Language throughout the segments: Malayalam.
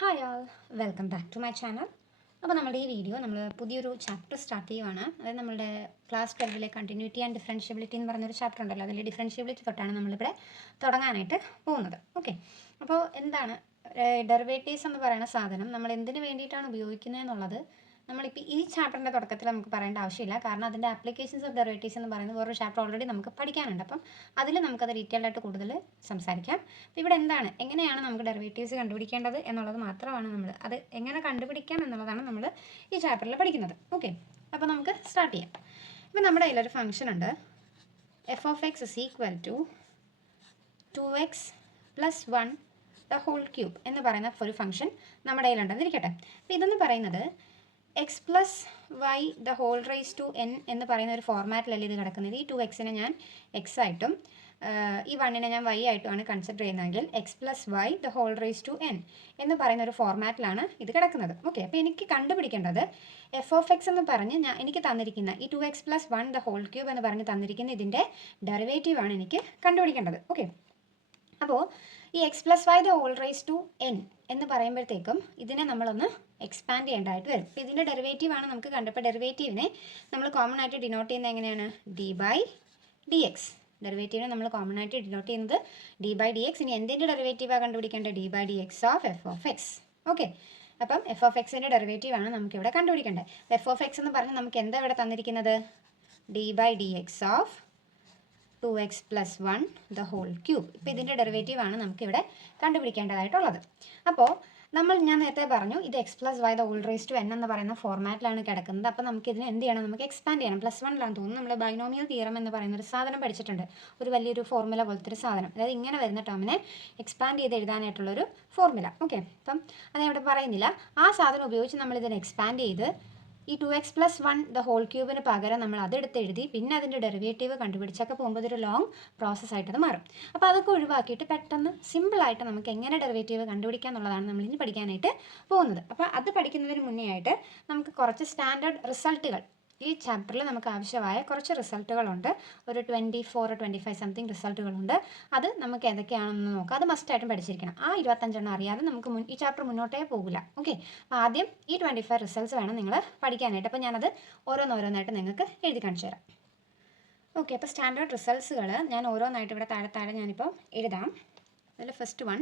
Hi all, welcome back to my channel. അപ്പോൾ നമ്മുടെ ഈ വീഡിയോ നമ്മൾ പുതിയൊരു ചാപ്റ്റർ സ്റ്റാർട്ട് ചെയ്യുവാണ്. അതായത് നമ്മുടെ ക്ലാസ് 12 കണ്ടിന്യൂറ്റി ആൻഡ് ഡിഫറൻഷ്യബിലിറ്റി എന്ന് പറഞ്ഞൊരു ചാപ്റ്റർ ഉണ്ടല്ലോ, അതിൽ ഡിഫറൻഷ്യബിലിറ്റി തൊട്ടാണ് നമ്മളിവിടെ തുടങ്ങാനായിട്ട് പോകുന്നത്. ഓക്കെ, അപ്പോൾ എന്താണ് ഡെറിവേറ്റീവ്സ് എന്ന് പറയുന്ന സാധനം നമ്മൾ എന്തിനു വേണ്ടിയിട്ടാണ് ഉപയോഗിക്കുന്നത് എന്നുള്ളത് നമ്മളിപ്പോൾ ഈ ചാപ്റ്ററിൻ്റെ തുടക്കത്തിൽ നമുക്ക് പറയേണ്ട ആവശ്യമില്ല. കാരണം അതിൻ്റെ ആപ്ലിക്കേഷൻസ് ഓഫ് ഡെറിവേറ്റീവ്സ് എന്ന് പറയുന്നത് വേറൊരു ചാപ്റ്റർ ഓൾറെഡി നമുക്ക് പഠിക്കാനുണ്ട്. അപ്പം അതിൽ നമുക്കത് ഡീറ്റെയിൽഡ് ആയിട്ട് കൂടുതൽ സംസാരിക്കാം. അപ്പോൾ ഇവിടെ എന്താണ്, എങ്ങനെയാണ് നമുക്ക് ഡെറിവേറ്റീവ്സ് കണ്ടുപിടിക്കേണ്ടത് എന്നുള്ളത് മാത്രമാണ് അത് എങ്ങനെ കണ്ടുപിടിക്കാം എന്നുള്ളതാണ് നമ്മൾ ഈ ചാപ്റ്ററിൽ പഠിക്കുന്നത്. ഓക്കെ, അപ്പോൾ നമുക്ക് സ്റ്റാർട്ട് ചെയ്യാം. ഇപ്പോൾ നമ്മുടെ കയ്യിലൊരു ഫംഗ്ഷൻ ഉണ്ട്, f of x is equal to 2x plus 1 the whole cube എന്ന് പറയുന്ന ഒരു ഫംഗ്ഷൻ നമ്മുടെ കയ്യിലുണ്ടെന്നിരിക്കട്ടെ. അപ്പോൾ ഇതെന്ന് പറയുന്നത് x plus y the whole raise to n എന്ന് പറയുന്ന ഒരു ഫോർമാറ്റിലല്ലേ ഇത് കിടക്കുന്നത്. ഈ 2xനെ ഞാൻ എക്സ് ആയിട്ടും ഈ 1നെ ഞാൻ വൈ ആയിട്ടുമാണ് കൺസിഡർ ചെയ്യുന്നതെങ്കിൽ x plus y the whole raise to n എന്ന് പറയുന്ന ഒരു ഫോർമാറ്റിലാണ് ഇത് കിടക്കുന്നത്. ഓക്കെ, അപ്പോൾ എനിക്ക് കണ്ടുപിടിക്കേണ്ടത് എഫ് ഓഫ് എക്സ് എന്ന് പറഞ്ഞ് എനിക്ക് തന്നിരിക്കുന്ന ഈ 2x plus 1 the whole cube എന്ന് പറഞ്ഞ് തന്നിരിക്കുന്ന ഇതിൻ്റെ ഡെറിവേറ്റീവാണ് എനിക്ക് കണ്ടുപിടിക്കേണ്ടത്. ഓക്കെ, അപ്പോൾ ഈ x plus y the whole raise to n എന്ന് പറയുമ്പോഴത്തേക്കും ഇതിനെ നമ്മളൊന്ന് എക്സ്പാൻഡ് ചെയ്യേണ്ടതായിട്ട് വരും. അപ്പോൾ ഇതിൻ്റെ ഡെറിവേറ്റീവാണ് നമുക്ക് കണ്ടപ്പോൾ ഡെറിവേറ്റീവിനെ നമ്മൾ കോമൺ ആയിട്ട് ഡിനോട്ട് ചെയ്യുന്നത് എങ്ങനെയാണ്? D by d x. ഡെറിവേറ്റീവിനെ നമ്മൾ കോമൺ ആയിട്ട് ഡിനോട്ട് ചെയ്യുന്നത് ഡി ബൈ ഡി എക്സ്. ഇനി എന്തിൻ്റെ ഡെറിവേറ്റീവാണ് കണ്ടുപിടിക്കേണ്ടത്? D by d x of f of x. Okay, അപ്പം എഫ് ഓഫ് എക്സിൻ്റെ ഡെറിവേറ്റീവാണ് നമുക്കിവിടെ കണ്ടുപിടിക്കേണ്ടത്. എഫ് ഓഫ് എക്സ് എന്ന് പറഞ്ഞാൽ നമുക്ക് എന്താ ഇവിടെ തന്നിരിക്കുന്നത്? D by d x of 2x plus 1 the whole cube. ഇപ്പോൾ ഇതിൻ്റെ ഡെറിവേറ്റീവാണ് നമുക്കിവിടെ കണ്ടുപിടിക്കേണ്ടതായിട്ടുള്ളത്. അപ്പോൾ ഞാൻ നേരത്തെ പറഞ്ഞു ഇത് x plus y the whole raise to n എന്ന് പറയുന്ന ഫോർമാറ്റിലാണ് കിടക്കുന്നത്. അപ്പോൾ നമുക്കിതിന് എന്ത് ചെയ്യണം? നമുക്ക് എക്സ്പാൻഡ് ചെയ്യണം. പ്ലസ് 1ലാണെന്ന് തോന്നുന്നു നമ്മൾ ബൈനോമിയൽ തിയറം എന്ന് പറയുന്ന ഒരു സാധനം പഠിച്ചിട്ടുണ്ട്. ഒരു വലിയൊരു ഫോർമുല പോലത്തെ ഒരു സാധനം, അതായത് ഇങ്ങനെ വരുന്ന ടേമിനെ എക്സ്പാൻഡ് ചെയ്ത് എഴുതാനായിട്ടുള്ളൊരു ഫോർമുല. ഓക്കെ, അപ്പം അത് ഇവിടെ പറയുന്നില്ല. ആ സാധനം ഉപയോഗിച്ച് നമ്മളിതിനെ എക്സ്പാൻഡ് ചെയ്ത് ഈ 2x പ്ലസ് 1 ദ ഹോൾ ക്യൂബിന് പകരം നമ്മൾ അതെടുത്ത് എഴുതി പിന്നെ അതിൻ്റെ ഡെറിവേറ്റീവ് കണ്ടുപിടിച്ചൊക്കെ പോകുമ്പോൾ ഇതൊരു ലോങ് പ്രോസസ്സായിട്ട് അത് മാറും. അപ്പോൾ അതൊക്കെ ഒഴിവാക്കിയിട്ട് പെട്ടെന്ന് സിമ്പിളായിട്ട് നമുക്ക് എങ്ങനെ ഡെറിവേറ്റീവ് കണ്ടുപിടിക്കുക എന്നുള്ളതാണ് നമ്മൾ ഇനി പഠിക്കാനായിട്ട് പോകുന്നത്. അപ്പോൾ അത് പഠിക്കുന്നതിന് മുന്നേ ആയിട്ട് നമുക്ക് കുറച്ച് സ്റ്റാൻഡേർഡ് റിസൾട്ടുകൾ, ഈ ചാപ്റ്ററിൽ നമുക്ക് ആവശ്യമായ കുറച്ച് റിസൾട്ടുകളുണ്ട്. ഒരു 24-25 സംതിങ് റിസൾട്ടുകളുണ്ട്. അത് നമുക്ക് ഏതൊക്കെയാണെന്ന് നോക്കാം. അത് മസ്റ്റായിട്ടും പഠിച്ചിരിക്കണം. ആ 25 അറിയാതെ നമുക്ക് ഈ ചാപ്റ്റർ മുന്നോട്ടേ പോകില്ല. ഓക്കെ, അപ്പോൾ ആദ്യം ഈ 25 റിസൾട്ട്സ് വേണം നിങ്ങൾ പഠിക്കാനായിട്ട്. അപ്പോൾ ഞാനത് ഓരോന്നോരോന്നായിട്ട് നിങ്ങൾക്ക് എഴുതി കാണിച്ചു തരാം. ഓക്കെ, അപ്പോൾ സ്റ്റാൻഡേർഡ് റിസൾട്ട്സുകൾ ഞാൻ ഓരോന്നായിട്ട് ഇവിടെ താഴെ ഞാനിപ്പോൾ എഴുതാം. അതിൽ first one,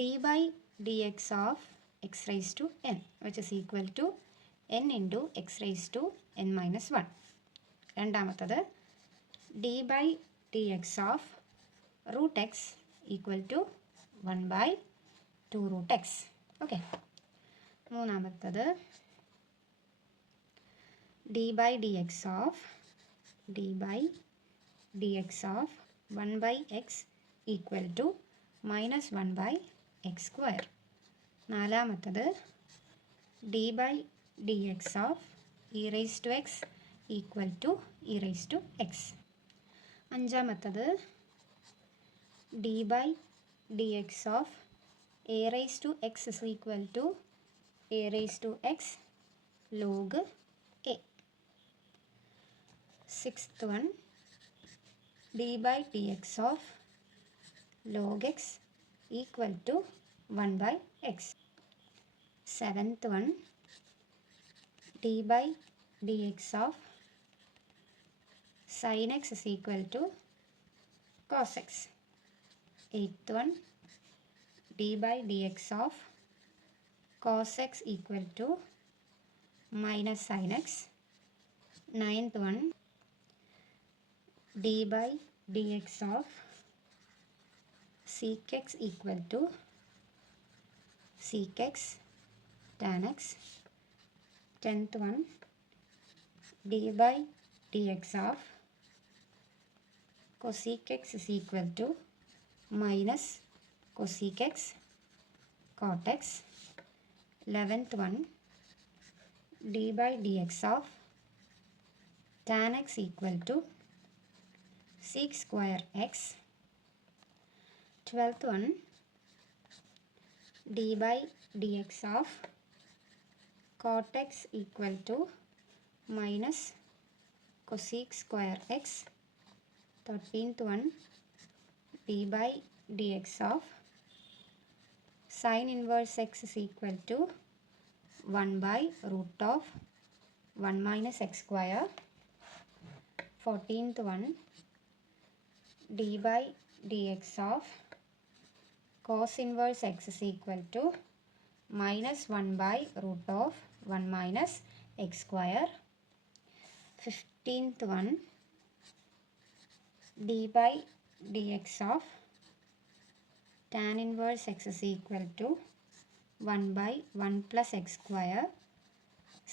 d by d x of x raise to n which is equal to n into x raise to n minus 1. രണ്ടാമത്തത് d by d x of root x equal to 1 by 2 root x. Okay, മൂന്നാമത്തത് d by d x of 1 by x equal to minus 1 by x square. നാലാമത്തത് d by dx of e raised to x equal to e raised to x. അഞ്ചാമത്തത് d by dx of a raised to x is equal to a raised to x log a. Sixth one, d by dx of log x equal to 1 by x. Seventh one, d by dx of sin x is equal to cos x. Eighth one, d by dx of cos x equal to minus sin x. Ninth one, d by dx of sec x equal to sec x tan x. 10th one, d by dx of cosec x is equal to minus cosec x cot x. 11th one, d by dx of tan x equal to sec square x. 12th one, d by dx of cot x equal to minus cosec square x. 13th one, d by dx of sin inverse x is equal to 1 by root of 1 minus x square. 14th one, d by dx of cos inverse x is equal to minus 1 by root of 1 minus x square. 15th one, d by dx of tan inverse x is equal to 1 by 1 plus x square.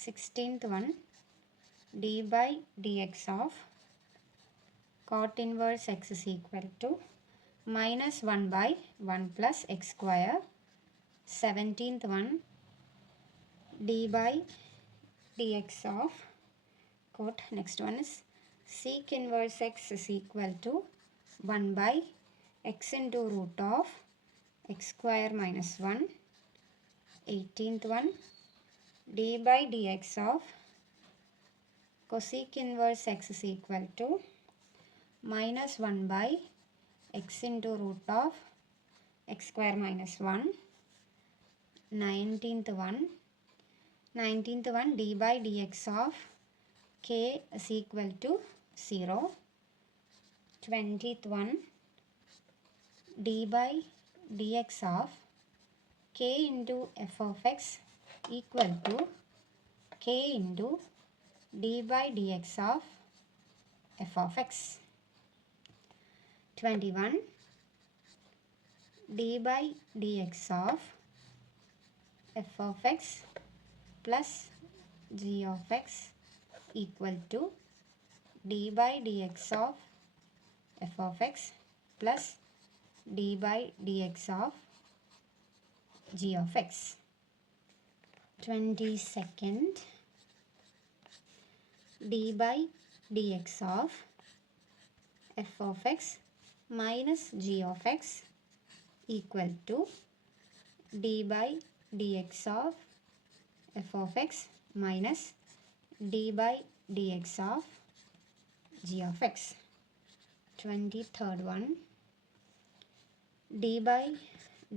16th one, d by dx of cot inverse x is equal to minus 1 by 1 plus x square. 17th one, d by dx of cot, next one is sec inverse x is equal to 1 by x into root of x square minus 1. 18th one, d by dx of cosec inverse x is equal to minus 1 by x into root of x square minus 1. 19th one, d by dx of k is equal to 0. 20th one, d by dx of k into f of x equal to k into d by dx of f of x. 21, d by dx of f of x plus g of x equal to d by dx of f of x plus d by dx of g of x. 22nd, d by dx of f of x minus g of x equal to d by dx of f of x minus d by dx of g of x. 23rd one, d by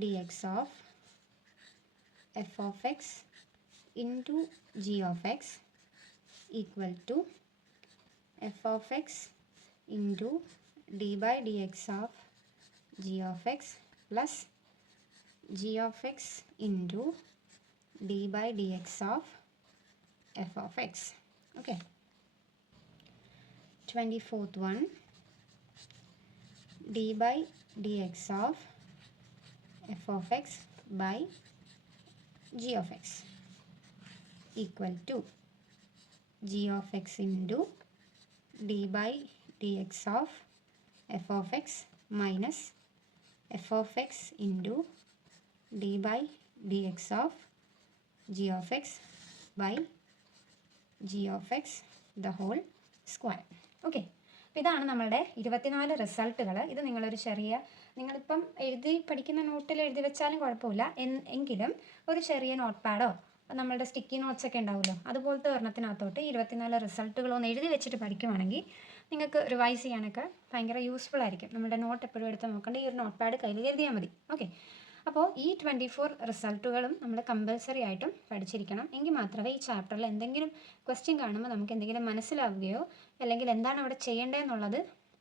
dx of f of x into g of x equal to f of x into d by dx of g of x plus g of x into d by dx of f of x. Okay. 24th one, d by dx of f of x by g of x equal to g of x into d by dx of f of x minus f of x into d by dx of g of x by g of x the whole square. Okay, അപ്പോൾ ഇതാണ് നമ്മളുടെ 24 റിസൾട്ടുകൾ. ഇത് നിങ്ങളൊരു നിങ്ങളിപ്പം എഴുതി പഠിക്കുന്ന നോട്ടിൽ എഴുതി വെച്ചാലും കുഴപ്പമില്ല, എങ്കിലും ഒരു ചെറിയ നോട്ട് പാഡോ നമ്മളുടെ സ്റ്റിക്കി നോട്ട്സ് ഒക്കെ ഉണ്ടാവുമല്ലോ, അതുപോലത്തെ ഒരെണ്ണത്തിനകത്തോട്ട് 24 റിസൾട്ടുകളൊന്ന് എഴുതി വെച്ചിട്ട് പഠിക്കുവാണെങ്കിൽ നിങ്ങൾക്ക് റിവൈസ് ചെയ്യാനൊക്കെ ഭയങ്കര യൂസ്ഫുൾ ആയിരിക്കും. നമ്മുടെ നോട്ട് എപ്പോഴും എടുത്ത് നോക്കേണ്ട ഈ ഒരു നോട്ട് പാഡ് കയ്യിൽ എഴുതിയാൽ മതി. ഓക്കെ, അപ്പോൾ ഈ 24 റിസൾട്ടുകളും നമ്മൾ കമ്പൽസറി ആയിട്ടും പഠിച്ചിരിക്കണം. എങ്കിൽ മാത്രമേ ഈ ചാപ്റ്ററിൽ എന്തെങ്കിലും ക്വസ്റ്റ്യൻ കാണുമ്പോൾ നമുക്ക് എന്തെങ്കിലും മനസ്സിലാവുകയോ അല്ലെങ്കിൽ എന്താണ് അവിടെ ചെയ്യേണ്ടതെന്നുള്ളത്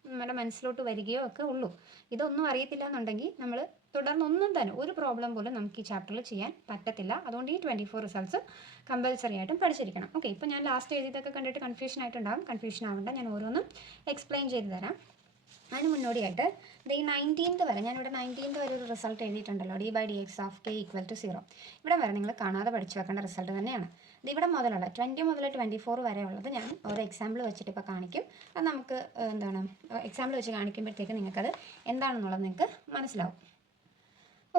നമ്മുടെ മനസ്സിലോട്ട് വരികയോ ഒക്കെ ഉള്ളൂ. ഇതൊന്നും അറിയത്തില്ല എന്നുണ്ടെങ്കിൽ നമ്മൾ തുടർന്നൊന്നും തന്നെ ഒരു പ്രോബ്ലം പോലും നമുക്ക് ഈ ചാപ്റ്ററിൽ ചെയ്യാൻ പറ്റത്തില്ല. അതുകൊണ്ട് ഈ 24 റിസൾട്ട്സ് കമ്പൽസറി ആയിട്ടും പഠിച്ചിരിക്കണം. ഓക്കെ, ഇപ്പോൾ ഞാൻ ലാസ്റ്റ് എഴുതിയതൊക്കെ കണ്ടിട്ട് കൺഫ്യൂഷൻ ആയിട്ടുണ്ടാകും. കൺഫ്യൂഷൻ ആവണ്ട, ഞാൻ ഓരോന്നും എക്സ്പ്ലെയിൻ ചെയ്ത് തരാം. അതിന് മുന്നോടിയായിട്ട് ഈ 19th വരെ, ഞാനിവിടെ 19th വരെ ഒരു result എഴുതിയിട്ടുണ്ടല്ലോ, d by dx of k equal to 0. ഇവിടെ വരെ നിങ്ങൾ കാണാതെ പഠിച്ചു വെക്കേണ്ട റിസൾട്ട് തന്നെയാണ്. ഇത് ഇവിടെ മുതലുള്ള 20 മുതൽ 24 വരെ ഉള്ളത് ഞാൻ ഓരോ എക്സാമ്പിൾ വെച്ചിട്ട് ഇപ്പോൾ കാണിക്കും. അത് നമുക്ക് എക്സാമ്പിൾ വെച്ച് കാണിക്കുമ്പോഴത്തേക്ക് നിങ്ങൾക്കത് എന്താണെന്നുള്ളത് നിങ്ങൾക്ക് മനസ്സിലാവും.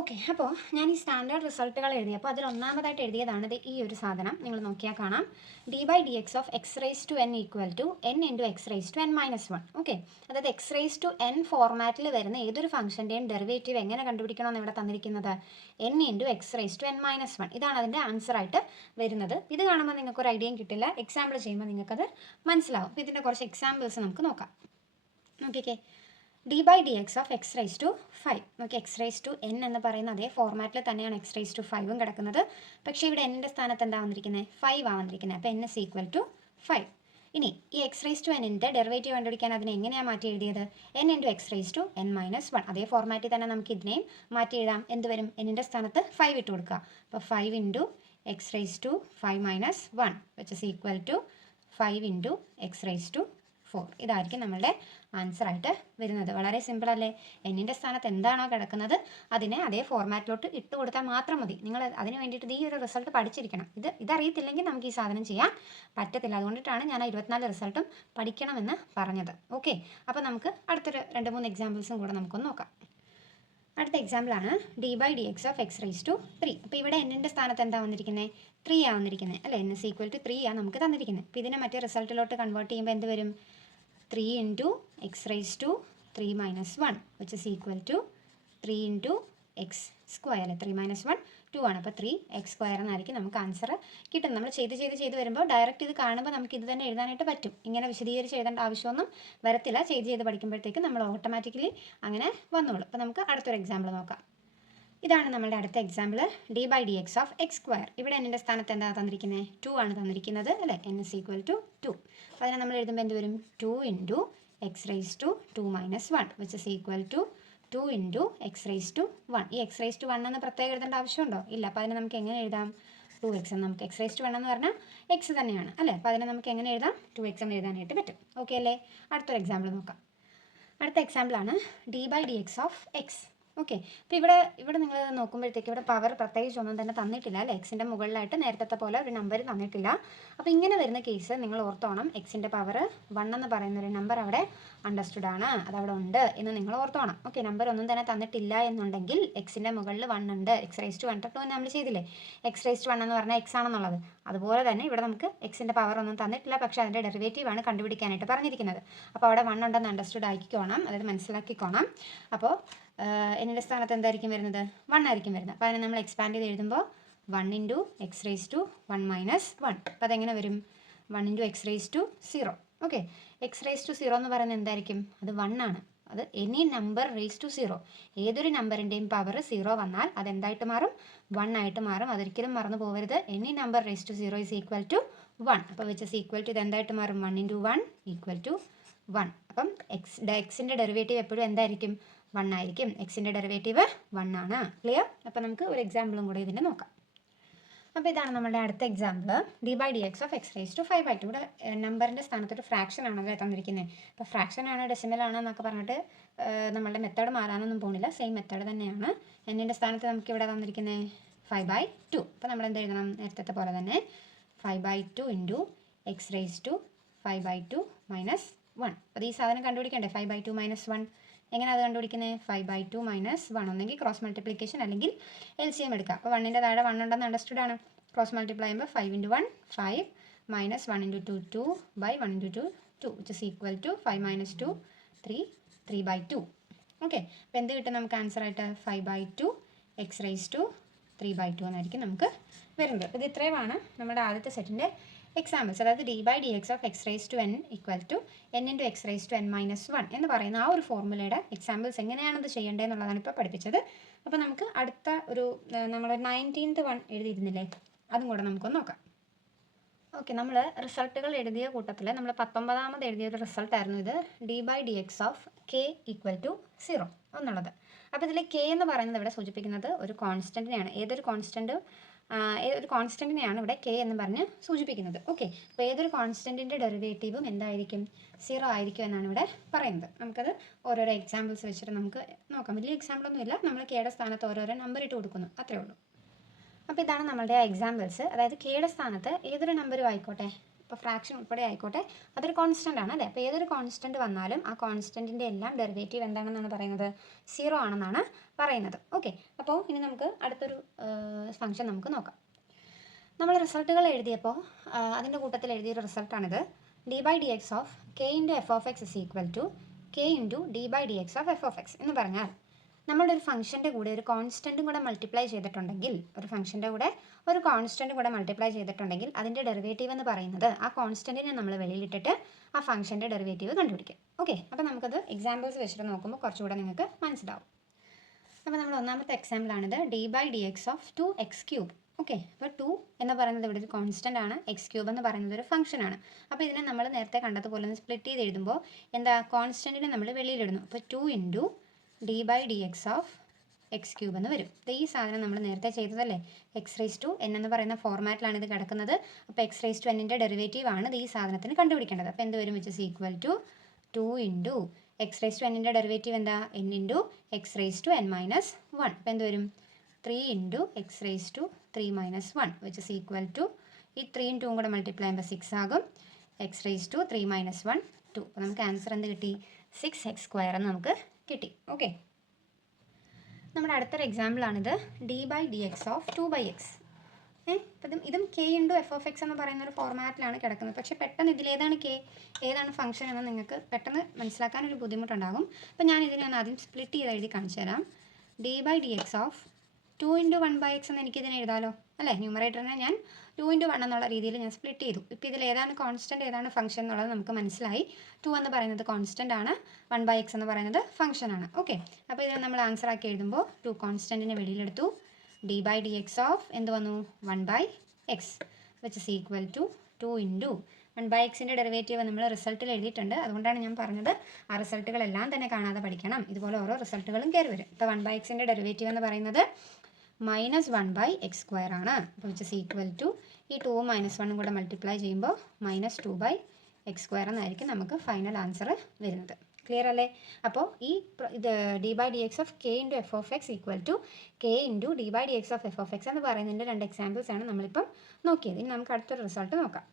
ഓക്കെ, അപ്പോൾ ഞാൻ ഈ സ്റ്റാൻഡേർഡ് റിസൾട്ടുകൾ എഴുതിയപ്പോൾ അതിൽ ഒന്നാമതായിട്ട് എഴുതിയതാണ് ഈ ഒരു സാധനം. നിങ്ങൾ നോക്കിയാൽ കാണാം, d by dx of x raised to n equal to n into x raised to n minus 1. Okay, അതായത് x raised to n ഫോർമാറ്റിൽ വരുന്ന ഏതൊരു ഫംഗ്ഷൻ്റെയും ഡെറിവേറ്റീവ് എങ്ങനെ കണ്ടുപിടിക്കണമെന്ന് ഇവിടെ തന്നിരിക്കുന്നത് n into x raised to n minus 1. ഇതാണ് അതിൻ്റെ ആൻസർ ആയിട്ട് വരുന്നത്. ഇത് കാണുമ്പോൾ നിങ്ങൾക്കൊരു ഐഡിയയും കിട്ടില്ല, എക്സാമ്പിൾ ചെയ്യുമ്പോൾ നിങ്ങൾക്കത് മനസ്സിലാവും. അപ്പോൾ ഇതിൻ്റെ കുറച്ച് എക്സാമ്പിൾസ് നമുക്ക് നോക്കാം. നോക്കിക്കേ, d by d x of x raise to 5. നമുക്ക് എക്സ് റൈസ് ടു എൻ എന്ന് പറയുന്ന അതേ ഫോർമാറ്റിൽ തന്നെയാണ് എക്സ് റൈസ് ടു 5ഉം കിടക്കുന്നത്. പക്ഷേ ഇവിടെ എൻ്റെ സ്ഥാനത്ത് എന്താ വന്നിരിക്കുന്നത്? 5 ആ വന്നിരിക്കുന്നത്. അപ്പോൾ എൻ ഇസ് ഈക്വൽ ടു 5. ഇനി ഈ എക്സ് റൈസ് ടു എന്നിൻ്റെ ഡെറിവേറ്റീവ് കണ്ടുപിടിക്കാൻ അതിനെ എങ്ങനെയാണ് മാറ്റി എഴുതിയത്? N into x raise to n minus 1. അതേ ഫോർമാറ്റിൽ തന്നെ നമുക്ക് ഇതിനെയും മാറ്റി എഴുതാം. എന്ത് വരും? എന്നിൻ്റെ സ്ഥാനത്ത് 5 ഇട്ട് കൊടുക്കുക. അപ്പോൾ 5 into x raise to 5 minus 1 which is equal to 5 into x raise to 4. ഇതായിരിക്കും നമ്മളുടെ ആൻസർ ആയിട്ട് വരുന്നത്. വളരെ സിമ്പിൾ അല്ലേ? എന്നിൻ്റെ സ്ഥാനത്ത് എന്താണോ കിടക്കുന്നത് അതിനെ അതേ ഫോർമാറ്റിലോട്ട് ഇട്ട് കൊടുത്താൽ മാത്രം മതി. നിങ്ങൾ അതിന് വേണ്ടിയിട്ട് ഈ ഒരു റിസൾട്ട് പഠിച്ചിരിക്കണം. ഇതറിയത്തില്ലെങ്കിൽ നമുക്ക് ഈ സാധനം ചെയ്യാൻ പറ്റത്തില്ല. അതുകൊണ്ടിട്ടാണ് ഞാൻ ആ 24 റിസൾട്ടും പഠിക്കണമെന്ന് പറഞ്ഞത്. ഓക്കെ, അപ്പോൾ നമുക്ക് അടുത്തൊരു 2-3 എക്സാമ്പിൾസും കൂടെ നമുക്കൊന്ന് നോക്കാം. അടുത്ത എക്സാമ്പിളാണ് d by d x of x raise to 3. അപ്പോൾ ഇവിടെ എന്നിൻ്റെ സ്ഥാനത്ത് എന്താ വന്നിരിക്കുന്നത്? 3 ആ വന്നിരിക്കുന്നത് അല്ലേ? എൻ ഇസ് ഈക്വൽ ടു 3 ആ നമുക്ക് തന്നിരിക്കുന്നത്. അപ്പോൾ ഇതിനെ മറ്റേ റിസൾട്ടിലോട്ട് കൺവേർട്ട് ചെയ്യുമ്പോൾ എന്ത് വരും? 3 into x raise to 3 minus 1 which is equal to 3 into x square. 3 minus 1 2 ആണ്. അപ്പോൾ 3 എക്സ് സ്ക്വയർ എന്നായിരിക്കും നമുക്ക് ആൻസർ കിട്ടും. നമ്മൾ ചെയ്ത് വരുമ്പോൾ ഡയറക്റ്റ് ഇത് കാണുമ്പോൾ നമുക്ക് ഇത് തന്നെ എഴുതാനായിട്ട് പറ്റും. ഇങ്ങനെ വിശദീകരിച്ച് എഴുതേണ്ട ആവശ്യമൊന്നും വരത്തില്ല. ചെയ്ത് പഠിക്കുമ്പോഴത്തേക്ക് നമ്മൾ ഓട്ടോമാറ്റിക്കലി അങ്ങനെ വന്നോളൂ. അപ്പോൾ നമുക്ക് അടുത്തൊരു എക്സാമ്പിൾ നോക്കാം. ഇതാണ് നമ്മുടെ അടുത്ത example, d by d x of x square. ഇവിടെ എന്നിൻ്റെ സ്ഥാനത്ത് എന്താ തന്നിരിക്കുന്നത്? 2 ആണ് തന്നിരിക്കുന്നത് അല്ലേ? N is equal to 2. അപ്പോൾ അതിനെ നമ്മൾ എഴുതുമ്പോൾ എന്ത് വരും? 2 into x raise to 2 minus 1 which is equal to 2 into x raise to 1. ഈ എക്സ് റൈസ് ടു 1 എന്ന് പ്രത്യേകം എഴുതേണ്ട ആവശ്യമുണ്ടോ? ഇല്ല. അപ്പോൾ അതിനെ നമുക്ക് എങ്ങനെ എഴുതാം? 2x എന്ന്. നമുക്ക് എക്സ് റൈസ് ടു 1 എന്ന് പറഞ്ഞാൽ എക്സ് തന്നെയാണ് അല്ലേ? അപ്പോൾ അതിനെ നമുക്ക് എങ്ങനെ എഴുതാം? 2x എന്ന് എഴുതാനായിട്ട് പറ്റും. ഓക്കെ അല്ലേ? അടുത്തൊരു എക്സാമ്പിൾ നോക്കാം. അടുത്ത എക്സാമ്പിളാണ് d by d x of x. Okay, അപ്പോൾ ഇവിടെ നിങ്ങൾ നോക്കുമ്പോഴത്തേക്ക് ഇവിടെ പവർ പ്രത്യേകിച്ച് ഒന്നും തന്നെ തന്നിട്ടില്ല അല്ലേ? എക്സിൻ്റെ മുകളിലായിട്ട് നേരത്തെ പോലെ ഒരു നമ്പർ തന്നിട്ടില്ല. അപ്പോൾ ഇങ്ങനെ വരുന്ന കേസ് നിങ്ങൾ ഓർത്തോണം, എക്സിൻ്റെ പവർ 1 എന്ന് പറയുന്നൊരു നമ്പർ അവിടെ അണ്ടർസ്റ്റുഡ് ആണ്, അതവിടെ ഉണ്ട് എന്ന് നിങ്ങൾ ഓർത്തോണം. ഓക്കെ, നമ്പർ ഒന്നും തന്നെ തന്നിട്ടില്ല എന്നുണ്ടെങ്കിൽ എക്സിൻ്റെ മുകളിൽ 1 ഉണ്ട്. എക്സ് റൈസ് ടു 1 നമ്മൾ ചെയ്തില്ലേ? എക്സ് റൈസ് ടു 1 എന്ന് പറഞ്ഞാൽ എക്സ് ആണെന്നുള്ളത്. അതുപോലെ തന്നെ ഇവിടെ നമുക്ക് എക്സിൻ്റെ പവർ ഒന്നും തന്നിട്ടില്ല, പക്ഷേ അതിൻ്റെ ഡെറിവേറ്റീവ് ആണ് കണ്ടുപിടിക്കാനായിട്ട് പറഞ്ഞിരിക്കുന്നത്. അപ്പോൾ അവിടെ 1 ഉണ്ടെന്ന് അണ്ടർസ്റ്റുഡ് ആക്കിക്കോണം, അതായത് മനസ്സിലാക്കിക്കോണം. അപ്പോൾ എന്നിൻ്റെ സ്ഥാനത്ത് എന്തായിരിക്കും വരുന്നത്? 1 ആയിരിക്കും വരുന്നത്. അപ്പോൾ അതിനെ നമ്മൾ എക്സ്പാൻഡ് ചെയ്ത് എഴുതുമ്പോൾ 1 into x raise to 1 minus 1. അപ്പോൾ അതെങ്ങനെ വരും? 1 into x raise to 0. Okay, x raise to 0 എന്ന് പറയുന്നത് എന്തായിരിക്കും? അത് 1 ആണ്. അത് എനി നമ്പർ റേസ് ടു 0. ഏതൊരു നമ്പറിൻ്റെയും പവർ 0 വന്നാൽ അതെന്തായിട്ട് മാറും? 1 ആയിട്ട് മാറും. അതൊരിക്കലും മറന്നു പോകരുത്. Any number raise to 0 is equal to 1. അപ്പോൾ വിച്ച് ഇസ് ഈക്വൽ ടു ഇത് എന്തായിട്ട് മാറും? 1 ഇൻറ്റു 1 ഈക്വൽ ടു 1. അപ്പം എക്സിൻ്റെ ഡെറിവേറ്റീവ് എപ്പോഴും എന്തായിരിക്കും? 1 ആയിരിക്കും. എക്സിൻ്റെ ഡെറിവേറ്റീവ് 1 ആണ്. ക്ലിയർ? അപ്പോൾ നമുക്ക് ഒരു എക്സാമ്പിളും കൂടെ ഇതിൻ്റെ നോക്കാം. അപ്പോൾ ഇതാണ് നമ്മുടെ അടുത്ത example, d by d x of x raise to 5/2. ഇവിടെ നമ്പറിൻ്റെ സ്ഥാനത്തൊരു ഫ്രാക്ഷൻ ആണല്ലോ തന്നിരിക്കുന്നത്. അപ്പോൾ ഫ്രാക്ഷൻ ആണ് ഡെസിമൽ ആണെന്നൊക്കെ പറഞ്ഞിട്ട് നമ്മളുടെ മെത്തേഡ് മാറാനൊന്നും പോകുന്നില്ല. സെയിം മെത്തേഡ് തന്നെയാണ്. എന്നിൻ്റെ സ്ഥാനത്ത് നമുക്ക് ഇവിടെ തന്നിരിക്കുന്നത് 5/2. അപ്പോൾ നമ്മൾ എന്ത് എഴുതണം? നേരത്തെ പോലെ തന്നെ 5/2 into x raise to 5/2 minus 1. അപ്പോൾ ഈ സാധനം കണ്ടുപിടിക്കണ്ടേ? 5/2 മൈനസ് 1. എങ്ങനെ അത് കണ്ടുപിടിക്കുന്നത്? 5/2 മൈനസ് 1. ഒന്നെങ്കിൽ ക്രോസ് മൾട്ടിപ്ലിക്കേഷൻ അല്ലെങ്കിൽ LCM എടുക്കുക. അപ്പോൾ 1ൻ്റെ താഴെ 1 ഉണ്ടെന്ന് അണ്ടർസ്റ്റുഡ് ആണ്. ക്രോസ് മൾട്ടിപ്ലൈ ചെയ്യുമ്പോൾ 5 into 1 5 minus 1 into 2 2 by 1 into 2 2 which is equal to 5 minus 2 3/2. Okay, അപ്പോൾ എന്ത് കിട്ടും നമുക്ക് ആൻസർ ആയിട്ട്? 5/2 എക്സ് റൈസ് ടു 3/2 എന്നായിരിക്കും നമുക്ക് വരുന്നത്. ഇത് ഇത്രയുമാണ് നമ്മുടെ ആദ്യത്തെ സെറ്റിൻ്റെ എക്സാമ്പിൾസ്. അതായത് d by d x of x raise to n equal to n into x raise to n minus 1 എന്ന് പറയുന്ന ആ ഒരു ഫോർമുലയുടെ എക്സാമ്പിൾസ് എങ്ങനെയാണത് ചെയ്യേണ്ടതെന്നുള്ളതാണ് ഇപ്പോൾ പഠിപ്പിച്ചത്. അപ്പോൾ നമുക്ക് അടുത്ത ഒരു നമ്മൾ 19th 1 എഴുതിയിരുന്നില്ലേ, അതും കൂടെ നമുക്കൊന്ന് നോക്കാം. ഓക്കെ, നമ്മൾ റിസൾട്ടുകൾ എഴുതിയ കൂട്ടത്തിൽ നമ്മൾ 19ാമത് എഴുതിയൊരു റിസൾട്ടായിരുന്നു ഇത്, d by d x of k equal to 0 എന്നുള്ളത്. അപ്പോൾ ഇതിൽ കെ എന്ന് പറയുന്നത് ഇവിടെ സൂചിപ്പിക്കുന്നത് ഒരു കോൺസ്റ്റൻറ്റിനെയാണ്. ഏതൊരു കോൺസ്റ്റൻറ്റിനെയാണ് ഇവിടെ കെ എന്ന് പറഞ്ഞ് സൂചിപ്പിക്കുന്നത്. ഓക്കെ, അപ്പോൾ ഏതൊരു കോൺസ്റ്റൻറ്റിൻ്റെ ഡെറിവേറ്റീവും എന്തായിരിക്കും? 0 ആയിരിക്കും എന്നാണ് ഇവിടെ പറയുന്നത്. നമുക്കത് ഓരോരോ എക്സാമ്പിൾസ് വെച്ചിട്ട് നമുക്ക് നോക്കാം. വലിയ എക്സാമ്പിളൊന്നുമില്ല, നമ്മൾ കെയുടെ സ്ഥാനത്ത് ഓരോരോ നമ്പർ ഇട്ട് കൊടുക്കുന്നു, അത്രേ ഉള്ളൂ. അപ്പോൾ ഇതാണ് നമ്മളുടെ എക്സാമ്പിൾസ്. അതായത് കെയുടെ സ്ഥാനത്ത് ഏതൊരു നമ്പറും ആയിക്കോട്ടെ, ഇപ്പോൾ ഫ്രാക്ഷൻ ഉൾപ്പെടെ ആയിക്കോട്ടെ, അതൊരു കോൺസ്റ്റൻ്റ് ആണ് അല്ലേ? അപ്പോൾ ഏതൊരു കോൺസ്റ്റൻറ്റ് വന്നാലും ആ കോൺസ്റ്റൻറ്റിൻ്റെ എല്ലാം ഡെറിവേറ്റീവ് എന്താണെന്നാണ് പറയുന്നത്? 0 ആണെന്നാണ് പറയുന്നത്. ഓക്കെ, അപ്പോൾ ഇനി നമുക്ക് അടുത്തൊരു ഫംഗ്ഷൻ നമുക്ക് നോക്കാം. നമ്മൾ റിസൾട്ടുകൾ എഴുതിയപ്പോൾ അതിൻ്റെ കൂട്ടത്തിൽ എഴുതിയൊരു റിസൾട്ടാണിത്. D by d x of k into f of x is equal to k into d by d x of f of x എന്ന് പറഞ്ഞാൽ നമ്മളുടെ ഒരു ഫംഗ്ഷൻ്റെ കൂടെ ഒരു കോൺസ്റ്റൻറ്റും കൂടെ മൾട്ടിപ്ലൈ ചെയ്തിട്ടുണ്ടെങ്കിൽ അതിൻ്റെ ഡെറിവേറ്റീവ് എന്ന് പറയുന്നത് ആ കോൺസ്റ്റൻറ്റിനെ നമ്മൾ വെളിയിലിട്ടിട്ട് ആ ഫംഗ്ഷൻ്റെ ഡെറിവേറ്റീവ് കണ്ടുപിടിക്കും. ഓക്കെ, അപ്പോൾ നമുക്കത് എക്സാമ്പിൾസ് വെച്ചിട്ട് നോക്കുമ്പോൾ കുറച്ചുകൂടെ നിങ്ങൾക്ക് മനസ്സിലാവും. അപ്പോൾ നമ്മൾ ഒന്നാമത്തെ എക്സാമ്പിളാണിത്, d/dx ഓഫ് 2x³. ഓക്കെ, അപ്പോൾ 2 എന്ന് പറയുന്നത് ഇവിടെ ഒരു കോൺസ്റ്റൻ്റ് ആണ്, x³ എന്ന് പറയുന്നത് ഒരു ഫംഗ്ഷനാണ്. അപ്പോൾ ഇതിനെ നമ്മൾ നേരത്തെ കണ്ടതുപോലെ ഒന്ന് സ്പ്ലിറ്റ് ചെയ്ത് എഴുതുമ്പോൾ എന്താ, കോൺസ്റ്റൻറ്റിനെ നമ്മൾ വെളിയിലിടുന്നു. അപ്പോൾ 2 ഇൻറ്റു d/dx ഓഫ് x³ എന്ന് വരും. ഈ സാധനം നമ്മൾ നേരത്തെ ചെയ്തതല്ലേ, x⁻n എന്ന് പറയുന്ന ഫോർമാറ്റിലാണ് ഇത് കിടക്കുന്നത്. അപ്പോൾ x⁻n ഡെറിവേറ്റീവ് ആണ് ഈ സാധനത്തിന് കണ്ടുപിടിക്കേണ്ടത്. അപ്പോൾ എന്ത് വരും, which is equal to 2 into x⁻n derivative എന്താ, n ഇൻറ്റു x⁻n മൈനസ് 1. അപ്പോൾ എന്ത് വരും, 3 into x⁻3 - 1 which is equal to ഈ 3 2 കൂടെ മൾട്ടിപ്ലൈ ചെയ്യുമ്പോൾ 6 ആകും, x⁻3 - 1 2. അപ്പോൾ നമുക്ക് ആൻസർ എന്ത് കിട്ടി, 6x² എന്ന് നമുക്ക് കിട്ടി. ഓക്കെ, നമ്മുടെ അടുത്തൊരു എക്സാമ്പിളാണിത്, d/dx ഓഫ് 2/x. അപ്പം ഇതും k ഇൻറ്റു f(x) എന്ന് പറയുന്ന ഒരു ഫോർമാറ്റിലാണ് കിടക്കുന്നത്. പക്ഷേ പെട്ടെന്ന് ഇതിലേതാണ് k, ഏതാണ് ഫംഗ്ഷൻ എന്ന് നിങ്ങൾക്ക് പെട്ടെന്ന് മനസ്സിലാക്കാനൊരു ബുദ്ധിമുട്ടുണ്ടാകും. അപ്പോൾ ഞാൻ ഇതിനെ ഒന്ന് ആദ്യം സ്പ്ലിറ്റ് ചെയ്ത് എഴുതി കാണിച്ചു തരാം. d/dx ഓഫ് 2 ഇൻറ്റു 1/x എന്ന് എനിക്കിതിനെ എഴുതാമല്ലോ അല്ലേ. ന്യൂമറേറ്ററിനെ ഞാൻ 2 ഇൻറ്റു 1 എന്നുള്ള രീതിയിൽ ഞാൻ സ്പ്ലിറ്റ് ചെയ്തു. ഇപ്പോൾ ഇതിൽ ഏതാണ് കോൺസ്റ്റൻറ്റ് ഏതാണ് ഫംഗ്ഷൻ എന്നുള്ളത് നമുക്ക് മനസ്സിലായി. 2 എന്ന് പറയുന്നത് കോൺസ്റ്റൻ്റ് ആണ്, 1/x എന്ന് പറയുന്നത് ഫംഗ്ഷനാണ്. ഓക്കെ, അപ്പോൾ ഇതിനെ നമ്മൾ ആൻസർ ആക്കി എഴുതുമ്പോൾ 2 കോൺസ്റ്റൻറ്റിനെ വെളിയിലെടുത്തു. d/dx ഓഫ് എന്ത് വന്നു, 1/x which is equal to 2 into 1/xൻ്റെ ഡെറിവേറ്റീവ് നമ്മൾ റിസൾട്ടിൽ എഴുതിയിട്ടുണ്ട്. അതുകൊണ്ടാണ് ഞാൻ പറഞ്ഞത് ആ റിസൾട്ടുകളെല്ലാം തന്നെ കാണാതെ പഠിക്കണം. ഇതുപോലെ ഓരോ റിസൾട്ടുകളും കയറി വരും. ഇപ്പോൾ 1/xൻ്റെ ഡെറിവേറ്റീവ് എന്ന് പറയുന്നത് -1/x² ആണ്. അപ്പോൾ വിച്ച് ഇസ് ഈക്വൽ ടു ഈ 2 -1 കൂടെ മൾട്ടിപ്ലൈ ചെയ്യുമ്പോൾ -2/x² എന്നായിരിക്കും നമുക്ക് ഫൈനൽ ആൻസർ വരുന്നത്. ക്ലിയർ അല്ലേ? അപ്പോൾ ഈ d/dx of k into f(x) equal to k into d/dx of f(x) എന്ന് പറയുന്നതിൻ്റെ 2 എക്സാമ്പിൾസ് ആണ് നമ്മളിപ്പം നോക്കിയത്. ഇനി നമുക്ക് അടുത്തൊരു റിസൾട്ട് നോക്കാം.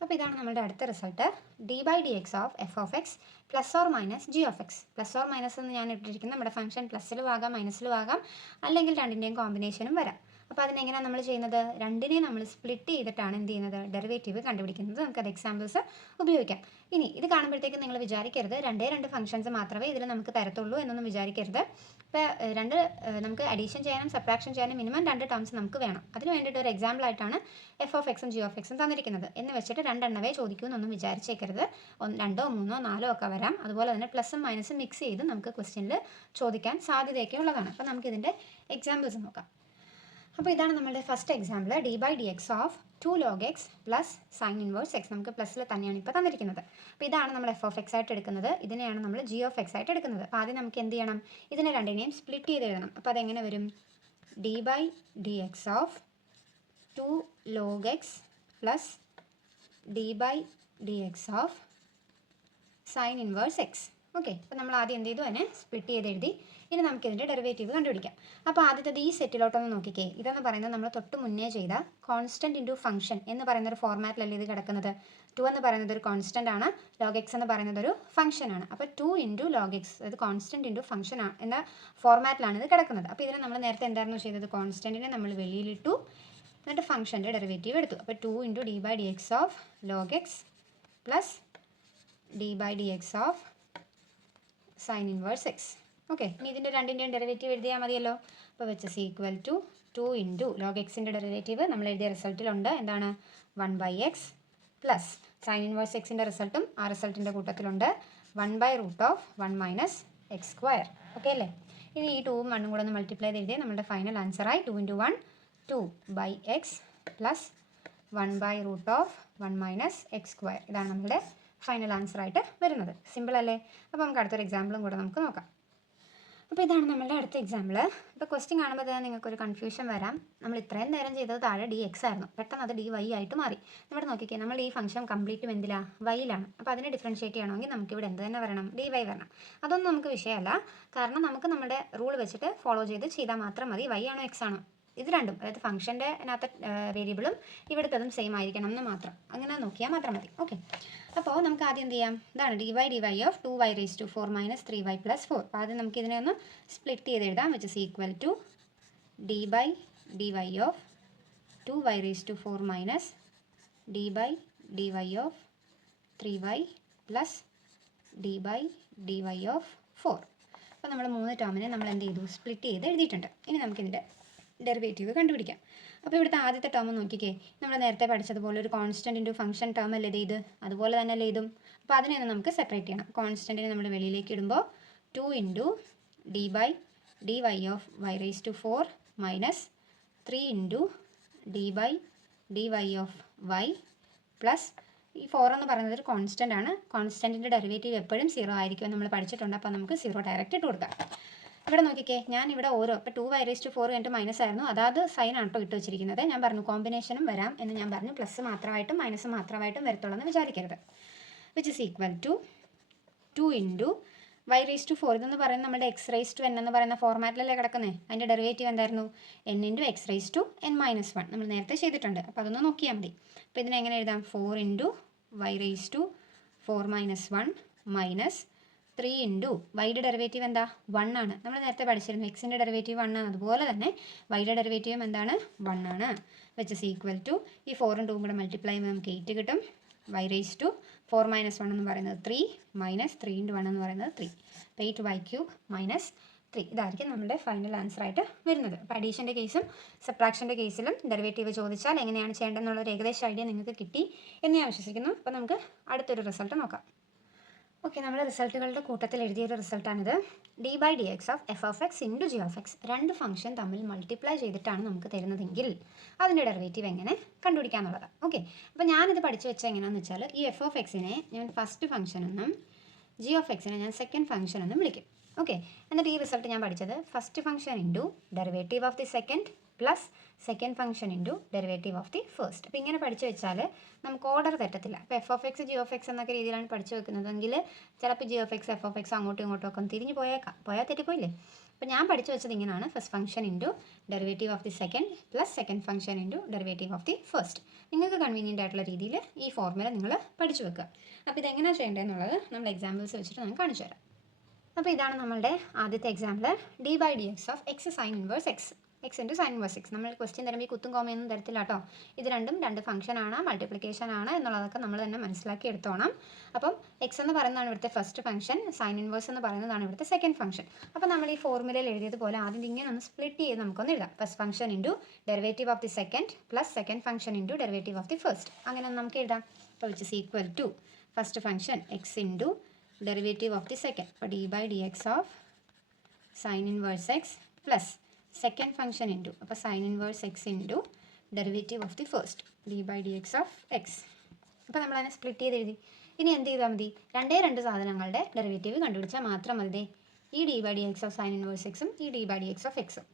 അപ്പോൾ ഇതാണ് നമ്മുടെ അടുത്ത result, d/dx of f(x) plus or minus g(x). Plus or minus എന്ന് ഞാൻ ഇട്ടിരിക്കുന്നത് നമ്മുടെ ഫംഗ്ഷൻ പ്ലസ്സിലും ആകാം മൈനസിലും ആകാം, അല്ലെങ്കിൽ രണ്ടിൻ്റെയും കോമ്പിനേഷനും വരാം. അപ്പോൾ അതിനെങ്ങനെയാണ് നമ്മൾ ചെയ്യുന്നത്, രണ്ടിനെയും നമ്മൾ സ്പ്ലിറ്റ് ചെയ്തിട്ടാണ് എന്ത് ചെയ്യുന്നത്, ഡെറിവേറ്റീവ് കണ്ടുപിടിക്കുന്നത്. നമുക്കത് എക്സാമ്പിൾസ് ഉപയോഗിക്കാം. ഇനി ഇത് കാണുമ്പോഴത്തേക്കും നിങ്ങൾ വിചാരിക്കരുത് 2 ഫംഗ്ഷൻസ് മാത്രമേ ഇതിൽ നമുക്ക് തരത്തുള്ളൂ എന്നൊന്നും വിചാരിക്കരുത്. ഇപ്പോൾ നമുക്ക് അഡീഷൻ ചെയ്യാനും സബ്ട്രാക്ഷൻ ചെയ്യാനും മിനിമം 2 ടേംസ് നമുക്ക് വേണം. അതിന് വേണ്ടിയിട്ട് ഒരു എക്സാമ്പിൾ ആയിട്ടാണ് f(x)ഉം g(x)ഉം തന്നിരിക്കുന്നത് എന്ന് വെച്ചിട്ട് 2 എണ്ണവേ ചോദിക്കൂ എന്നൊന്നും വിചാരിച്ചേക്കരുത്. 2 3 4 ഒക്കെ വരാം. അതുപോലെ തന്നെ പ്ലസും മൈനസും മിക്സ് ചെയ്ത് നമുക്ക് ക്വസ്റ്റ്യനിൽ ചോദിക്കാൻ സാധ്യതയൊക്കെ ഉള്ളതാണ്. അപ്പോൾ നമുക്കിതിൻ്റെ എക്സാമ്പിൾസ് നോക്കാം. അപ്പോൾ ഇതാണ് നമ്മുടെ first example, d/dx of 2 log x plus sine inverse x. നമുക്ക് പ്ലസ്സിൽ തന്നെയാണ് ഇപ്പോൾ തന്നിരിക്കുന്നത്. അപ്പോൾ ഇതാണ് നമ്മൾ f(x) ആയിട്ട് എടുക്കുന്നത്, ഇതിനെയാണ് നമ്മൾ g(x) ആയിട്ട് എടുക്കുന്നത്. അപ്പോൾ ആദ്യം നമുക്ക് എന്ത് ചെയ്യണം, ഇതിനെ രണ്ടിനെയും സ്പ്ലിറ്റ് ചെയ്ത് എഴുതണം. അപ്പോൾ അതെങ്ങനെ വരും, d/dx of 2 log x plus d/dx of sine inverse x. Okay, അപ്പോൾ നമ്മൾ ആദ്യം എന്ത് ചെയ്തു, അതിനെ സ്പ്ലിറ്റ് ചെയ്ത് എഴുതി. ഇനി നമുക്കിതിൻ്റെ ഡെറിവേറ്റീവ് കണ്ടുപിടിക്കാം. അപ്പോൾ ആദ്യത്തേത് ഈ സെറ്റിലോട്ടൊന്ന് നോക്കിക്കേ. ഇതെന്ന് പറയുന്നത് നമ്മൾ തൊട്ട് മുന്നേ ചെയ്ത കോൺസ്റ്റൻറ്റ് ഇൻറ്റു ഫംഗ്ഷൻ എന്ന് പറയുന്ന ഒരു ഫോർമാറ്റിലല്ലേ ഇത് കിടക്കുന്നത്. 2 എന്ന് പറയുന്നത് ഒരു കോൺസ്റ്റൻ്റ് ആണ്, log x എന്ന് പറയുന്നത് ഒരു ഫംഗ്ഷൻ ആണ്. അപ്പോൾ 2 ഇൻറ്റു log x അത് കോൺസ്റ്റൻറ്റ് ഇൻറ്റു ഫംഗ്ഷൻ എന്ന ഫോർമാറ്റിലാണ് ഇത് കിടക്കുന്നത്. അപ്പോൾ ഇതിനെ നമ്മൾ നേരത്തെ എന്തായിരുന്നു ചെയ്തത്, കോൺസ്റ്റൻറ്റിനെ നമ്മൾ വെളിയിലിട്ടു, എന്നിട്ട് ഫംഗ്ഷൻ്റെ ഡെറിവേറ്റീവ് എടുത്തു. അപ്പോൾ 2 into d/dx of log x plus d/dx of sine inverse x. Okay, ഇനി ഇതിൻ്റെ രണ്ടിൻ്റെയും ഡെറിവേറ്റീവ് എഴുതിയാൽ മതിയല്ലോ. അപ്പോൾ which is equal to 2 into log xൻ്റെ ഡെറിവേറ്റീവ് നമ്മൾ എഴുതിയ റിസൾട്ടിലുണ്ട്, എന്താണ് 1/x പ്ലസ് സൈൻ ഇൻവേഴ്സ് എക്സിൻ്റെ റിസൾട്ടും ആ റിസൾട്ടിൻ്റെ കൂട്ടത്തിലുണ്ട് 1/√(1 - x²). ഓക്കെ അല്ലേ? ഇനി ഈ 2ഉം 1ഉം കൂടെ ഒന്ന് മൾട്ടിപ്ലൈ ചെയ്ത് എഴുതിയാൽ നമ്മുടെ final ആൻസറായി 2 into 1 2/x plus 1/√(1 - x². ഇതാണ് നമ്മുടെ ഫൈനൽ ആൻസറായിട്ട് വരുന്നത്. സിമ്പിൾ അല്ലേ? അപ്പോൾ നമുക്ക് അടുത്തൊരു എക്സാമ്പിളും കൂടെ നമുക്ക് നോക്കാം. അപ്പോൾ ഇതാണ് നമ്മളുടെ അടുത്ത എക്സാമ്പിൾ. ഇപ്പോൾ ക്വസ്റ്റ്യൻ കാണുമ്പോൾ തന്നെ നിങ്ങൾക്കൊരു കൺഫ്യൂഷൻ വരാം. നമ്മൾ ഇത്രയും നേരം ചെയ്തത് താഴെ dx ആയിരുന്നു, പെട്ടെന്ന് അത് dy ആയിട്ട് മാറി. ഇവിടെ നോക്കിക്കേ, നമ്മൾ ഈ ഫംഗ്ഷൻ കംപ്ലീറ്റും എന്തിലാണ്, y-ലാണ്. അപ്പോൾ അതിനെ ഡിഫറൻഷ്യേറ്റ് ചെയ്യണമെങ്കിൽ നമുക്കിവിടെ എന്ത് തന്നെ വരണം, dy വരണം. അതൊന്നും നമുക്ക് വിഷയമല്ല, കാരണം നമുക്ക് നമ്മുടെ റൂൾ വെച്ചിട്ട് ഫോളോ ചെയ്താൽ മാത്രം മതി. y ആണോ x ആണോ ഇത് രണ്ടും, അതായത് ഫംഗ്ഷൻ്റെ അതിനകത്ത് വേരിയബിളും ഇവിടുത്തതും സെയിം ആയിരിക്കണം എന്ന് മാത്രം, അങ്ങനെ നോക്കിയാൽ മാത്രം മതി. ഓക്കെ, അപ്പോൾ നമുക്ക് ആദ്യം എന്ത് ചെയ്യാം, ഇതാണ് dy ഓഫ് 2y⁻4 - 3y + 4. അപ്പോൾ ആദ്യം നമുക്ക് ഇതിനെ ഒന്ന് സ്പ്ലിറ്റ് ചെയ്ത് എഴുതാം, which is equal to d/dy of 2y⁻4 - d/dy of 3y plus d/dy of 4. അപ്പോൾ നമ്മൾ 3 ടേമിനെ നമ്മൾ എന്ത് ചെയ്തു, സ്പ്ലിറ്റ് ചെയ്ത് എഴുതിയിട്ടുണ്ട്. ഇനി നമുക്കിതിൻ്റെ ഡെറിവേറ്റീവ് കണ്ടുപിടിക്കാം. അപ്പോൾ ഇവിടുത്തെ ആദ്യത്തെ ടേം നോക്കിക്കേ, നമ്മൾ നേരത്തെ പഠിച്ചതുപോലെ ഒരു കോൺസ്റ്റൻറ്റ് ഇൻറ്റു ഫംഗ്ഷൻ ടേം അല്ലേ ഇത്, അതുപോലെ തന്നെ അല്ലേ ഇതും. അപ്പോൾ അതിനെ നമുക്ക് സെപ്പറേറ്റ് ചെയ്യണം. കോൺസ്റ്റൻറ്റിനെ നമ്മൾ വെളിയിലേക്ക് ഇടുമ്പോൾ 2 into d by d y of y raise to 4 minus 3 into d by d y of y plus ഈ 4 എന്ന് പറയുന്നത് ഒരു കോൺസ്റ്റൻ്റ് ആണ്. കോൺസ്റ്റൻറ്റിൻ്റെ ഡെറിവേറ്റീവ് എപ്പോഴും 0 ആയിരിക്കും നമ്മൾ പഠിച്ചിട്ടുണ്ട്. അപ്പോൾ നമുക്ക് 0 ഡയറക്റ്റ് ഇട്ട് കൊടുക്കാം. ഇവിടെ നോക്കിക്കേ, ഞാൻ ഇവിടെ ഓരോ ഇപ്പോൾ 2 വൈ റേസ് ടു 4 കഴിഞ്ഞിട്ട് മൈനസ് ആയിരുന്നു, അതാത് സൈൻ ആട്ടോ ഇട്ട് വെച്ചിരിക്കുന്നത്. ഞാൻ പറഞ്ഞു കോമ്പിനേഷനും വരാം എന്ന് ഞാൻ പറഞ്ഞു, പ്ലസ് മാത്രമായിട്ടും മൈനസ് മാത്രമായിട്ടും വരത്തുള്ളൂ എന്ന് വിചാരിക്കരുത്. Which is equal to 2 into y raise to 4 ഇതെന്ന് പറയുന്നത് നമ്മുടെ എക്സ് റേസ് ടു എൻ എന്ന് പറയുന്ന ഫോർമാറ്റിലല്ലേ കിടക്കുന്നത്. അതിൻ്റെ ഡെറിവേറ്റീവ് എന്തായിരുന്നു, n into x raise to n minus 1 നമ്മൾ നേരത്തെ ചെയ്തിട്ടുണ്ട്. അപ്പോൾ അതൊന്ന് നോക്കിയാൽ മതി. അപ്പോൾ ഇതിനെ എങ്ങനെ എഴുതാം, 4 into y raise to 4 minus 1 minus 3 into വൈയുടെ ഡെറിവേറ്റീവ് എന്താ, 1 ആണ്. നമ്മൾ നേരത്തെ പഠിച്ചിരുന്നു എക്സിൻ്റെ ഡെറിവേറ്റീവ് 1 ആണ്. അതുപോലെ തന്നെ വൈയുടെ ഡെറിവേറ്റീവും എന്താണ്, 1 ആണ്. വിച്ച് ഇസ് ഈക്വൽ ടു ഈ 4ഉം 2ഉം കൂടെ മൾട്ടിപ്ലൈ ചെയ്യുമ്പോൾ നമുക്ക് 8 കിട്ടും. വൈ റേസ് ടു 4 മൈനസ് 1 എന്ന് പറയുന്നത് 3 മൈനസ് 3 ഇൻറ്റു 1 എന്ന് പറയുന്നത് 3. അപ്പോൾ 8 വൈ ക്യൂബ് മൈനസ് 3 ഇതായിരിക്കും നമ്മുടെ ഫൈനൽ ആൻസർ ആയിട്ട് വരുന്നത്. അപ്പോൾ അഡീഷൻ്റെ കേസും സബ്ട്രാക്ഷൻ്റെ കേസിലും ഡെറിവേറ്റീവ് ചോദിച്ചാൽ എങ്ങനെയാണ് ചെയ്യേണ്ടതെന്നുള്ളൊരു ഏകദേശം ഐഡിയ നിങ്ങൾക്ക് കിട്ടി എന്ന് ഞാൻ വിശ്വസിക്കുന്നു. അപ്പോൾ നമുക്ക് അടുത്തൊരു റിസൾട്ട് നോക്കാം. ഓക്കെ, നമ്മൾ റിസൾട്ടുകളുടെ കൂട്ടത്തിൽ എഴുതിയൊരു റിസൾട്ടാണിത്. D by d x of f of x into g of x, രണ്ട് ഫംഗ്ഷൻ തമ്മിൽ മൾട്ടിപ്ലൈ ചെയ്തിട്ടാണ് നമുക്ക് തരുന്നതെങ്കിൽ അതിൻ്റെ ഡെറിവേറ്റീവ് എങ്ങനെ കണ്ടുപിടിക്കാമെന്നുള്ളത്. ഓക്കെ, അപ്പോൾ ഞാനിത് പഠിച്ചു വെച്ചാൽ എങ്ങനെയാണെന്ന് വെച്ചാൽ ഈ എഫ് ഓഫ് എക്സിനെ ഞാൻ ഫസ്റ്റ് ഫംഗ്ഷൻ എന്നും ജി ഓഫ് എക്സിനെ ഞാൻ സെക്കൻഡ് ഫംഗ്ഷൻ എന്നും വിളിക്കും. ഓക്കെ, എന്നിട്ട് ഈ റിസൾട്ട് ഞാൻ പഠിച്ചത് first function into derivative of the second plus second function into derivative of the first. അപ്പോൾ ഇങ്ങനെ പഠിച്ചു വെച്ചാൽ നമുക്ക് ഓർഡർ തെറ്റത്തില്ല. അപ്പോൾ F of x g of X എന്നൊക്കെ രീതിയിലാണ് പഠിച്ചു വെക്കുന്നതെങ്കിൽ ചിലപ്പോൾ G of X F of X അങ്ങോട്ടും ഇങ്ങോട്ടും ഒക്കെ തിരിഞ്ഞ് പോയാൽ തെറ്റിപ്പോയില്ലേ. അപ്പോൾ ഞാൻ പഠിച്ചു വെച്ചത് ഇങ്ങനെയാണ്, first function into derivative of the second plus second function into derivative of the first. നിങ്ങൾക്ക് കൺവീനിയൻ്റ് ആയിട്ടുള്ള രീതിയിൽ ഈ ഫോർമുല നിങ്ങൾ പഠിച്ചു വെക്കുക. അപ്പോൾ ഇതെങ്ങനെയാണ് ചെയ്യേണ്ടതെന്നുള്ളത് നമ്മൾ എക്സാമ്പിൾസ് വെച്ചിട്ട് ഞാൻ കാണിച്ചു തരാം. അപ്പോൾ ഇതാണ് നമ്മളുടെ ആദ്യത്തെ example, d by d x of x sine inverse x, x into sine inverse x. നമ്മൾ ക്വസ്റ്റ്യൻ തരുമ്പോൾ ഈ കുത്തും കോമയൊന്നും തരത്തില്ല കേട്ടോ. ഇത് രണ്ടും രണ്ട് ഫംഗ്ഷൻ ആണ്, മൾട്ടിപ്ലിക്കേഷൻ ആണ് എന്നുള്ളതൊക്കെ നമ്മൾ തന്നെ മനസ്സിലാക്കി എടുത്തോണം. അപ്പം എക്സ് എന്ന് പറയുന്നതാണ് ഇവിടുത്തെ ഫസ്റ്റ് ഫംഗ്ഷൻ, സൈൻ ഇൻവേഴ്സ് എന്ന് പറയുന്നതാണ് ഇവിടുത്തെ സെക്കൻഡ് ഫംഗ്ഷൻ. അപ്പോൾ നമ്മൾ ഈ ഫോർമുലയിൽ എഴുതിയതുപോലെ ആദ്യം ഇങ്ങനെ ഒന്ന് സ്പ്ലിറ്റ് ചെയ്ത് നമുക്കൊന്ന് എഴുതാം. First function into derivative of the second plus second function into derivative of the first, അങ്ങനെ നമുക്ക് എഴുതാം. അപ്പോൾ which is equal to first function x into derivative of the second, അപ്പോൾ d by d x of sine inverse x plus second function into, അപ്പോൾ sine inverse x into derivative of the first, d by d x of x. അപ്പോൾ നമ്മളതിനെ സ്പ്ലിറ്റ് ചെയ്ത് എഴുതി. ഇനി എന്ത് ചെയ്താൽ മതി, രണ്ട് സാധനങ്ങളുടെ ഡെറിവേറ്റീവ് കണ്ടുപിടിച്ചാൽ മാത്രം മതി. ഈ d by d x of sine inverse എക്സും ഈ d by d x of എക്സും,